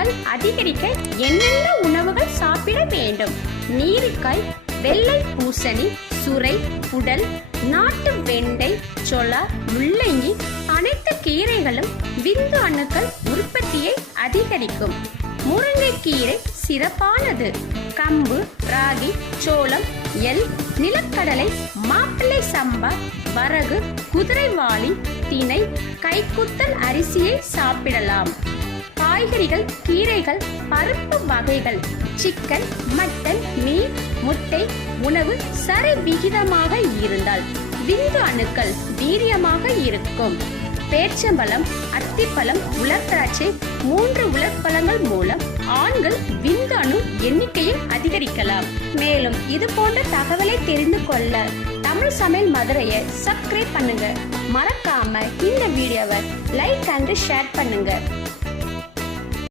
அணுக்கள் அதிகரிக்க என்னென்ன உணவுகள் சாப்பிட வேண்டும்? நீரிக்காய், வெள்ளை பூசணி, சுரை, புடல், நாட்டு வெண்டை, சொலா, முள்ளங்கி அனைத்து கீரைகளும் விந்து அணுக்கள் உற்பத்தியை அதிகரிக்கும். முருங்கைக்கீரை சிறப்பானது. கம்பு, ராகி, சோளம், எள், நிலக்கடலை, மாப்பிள்ளை சம்பா, வரகு, குதிரைவாளி, திணை, கைக்குத்தல் அரிசியை சாப்பிடலாம். காய்கறிகள், கீரைகள், பருப்பு வகைகள், சிக்கன், மட்டன், மீன், முட்டை உணவு சரி விகிதமாக இருந்தால் விந்து அணுக்கள் வீரியமாக இருக்கும். பேர்ச்சம்பழம், அத்திப்பழம், உலர்திராட்சை 3 உலர்பழங்கள் மூலம் ஆண்கள் விந்து அணு எண்ணிக்கையை அதிகரிக்கலாம். மேலும் இது போன்ற தகவலை தெரிந்து கொள்ள தமிழ் சமையல் மதுரையை சப்ஸ்கிரைப் பண்ணுங்க. மறக்காம இந்த வீடியோவை லைக் அண்ட் ஷேர் பண்ணுங்க.